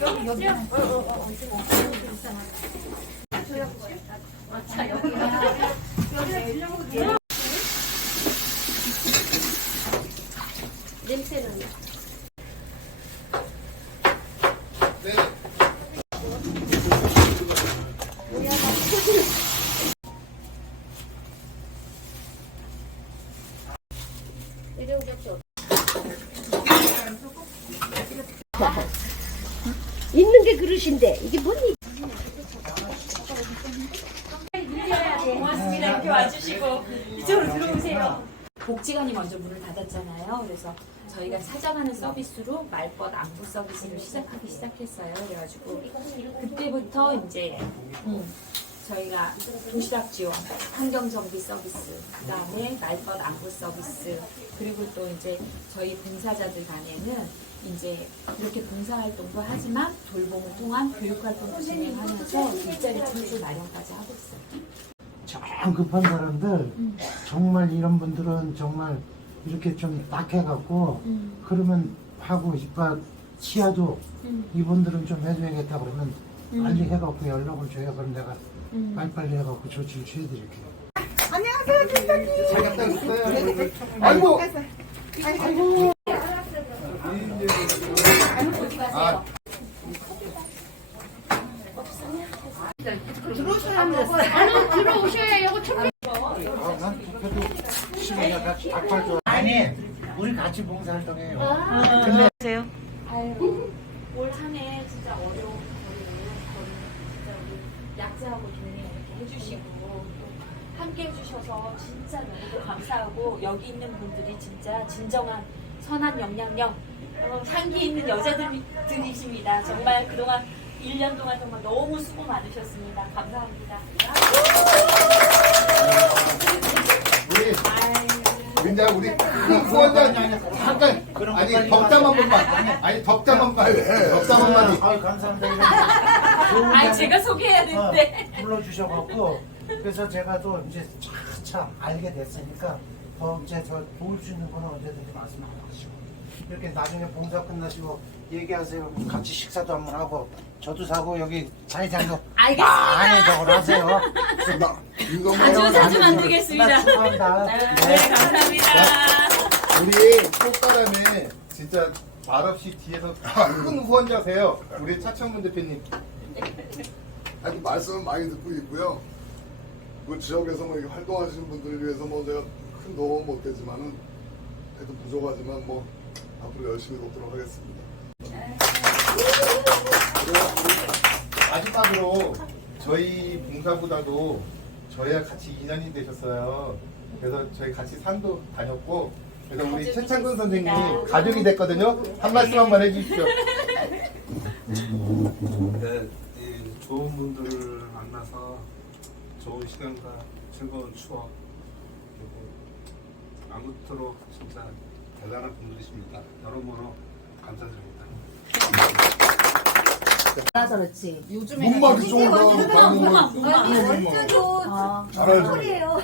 여기 여기. 어어어 이거 괜찮아. 아차 여기. 여기 냄새는. 이런 게 없어. 주신대. 이게 뭔 일? 고맙습니다. 이렇게 와주시고 이쪽으로 들어오세요. 복지관이 먼저 문을 닫았잖아요. 그래서 저희가 찾아가는 서비스로 말벗 안부 서비스를 시작하기 시작했어요. 그래가지고 그때부터 이제 음, 저희가 도시락 지원, 환경 정비 서비스, 그 다음에 말벗 안부 서비스, 그리고 또 이제 저희 봉사자들 간에는 이제 이렇게 봉사활동도 하지만 돌봄을 통한 교육활동도 진행하면서 일자리 창출 마련까지 하고 있어요. 정 급한 사람들. 정말 이런 분들은 정말 이렇게 좀 딱해갖고 그러면 하고 싶어 치아도 이분들은 좀 해줘야겠다 그러면 빨리 해갖고 연락을 줘요. 그럼 내가 빨리빨리 해갖고 조치를 취해드릴게요. 아이고. 아, 난 그래도 시민이 같이 닭발 좋아 아니 우리 같이 봉사활동해요. 아이고 올 한해 진짜 어려운 거리를 거리는 진짜 약자하고 동네 이렇게 해주시고 또 함께 해주셔서 진짜 너무 감사하고 여기 있는 분들이 진짜 진정한 선한 영향력 어, 향기 있는 여자들이십니다. 정말 그동안 1년 동안 정말 너무 수고 많으셨습니다. 감사합니다. 우리 민자 우리 큰 후원자 잠깐 아니 덕담 한 번만. 아니 덕담 한 번만 덕담 한 번만 아유 감사합니다. 이런 좋은 아날 제가 소개해야 되는데. 어, 불러주셔갖고. 그래서 제가 또 이제 차차 알게 됐으니까 더 이제 저 도울 수 있는 거는 언제든지 말씀하시고. 이렇게 나중에 봉사 끝나시고 얘기하세요. 같이 식사도 한번 하고 저도 사고 여기 사회장도 알겠습니다. 많이 저걸 하세요. 나 자주 자주 만들겠습니다. 축하합니다 네, 감사합니다. 우리 꽃가람에 진짜 말없이 뒤에서 큰 후원자세요 우리 차창문 대표님 아니 말씀을 많이 듣고 있고요. 그 지역에서 뭐 이렇게 활동하시는 분들을 위해서 뭐 제가 큰 도움은 못 되지만은 그래도 부족하지만 뭐 앞으로 열심히 돕도록 하겠습니다. 마지막으로 저희 봉사보다도 저희와 같이 인연이 되셨어요. 그래서 저희 같이 산도 다녔고 그래서 우리 최창근 선생님 됐습니다. 가족이 됐거든요. 한 말씀 한 번 해주십시오. 네, 이 좋은 분들을 만나서 좋은 시간과 즐거운 추억 그리고 아무쪼록 진짜 대단한 분들이십니다. 여러모로 감사드립니다. 그렇지. 문막이 좋은 사람 아니, 원주도 잘. 콜이에요.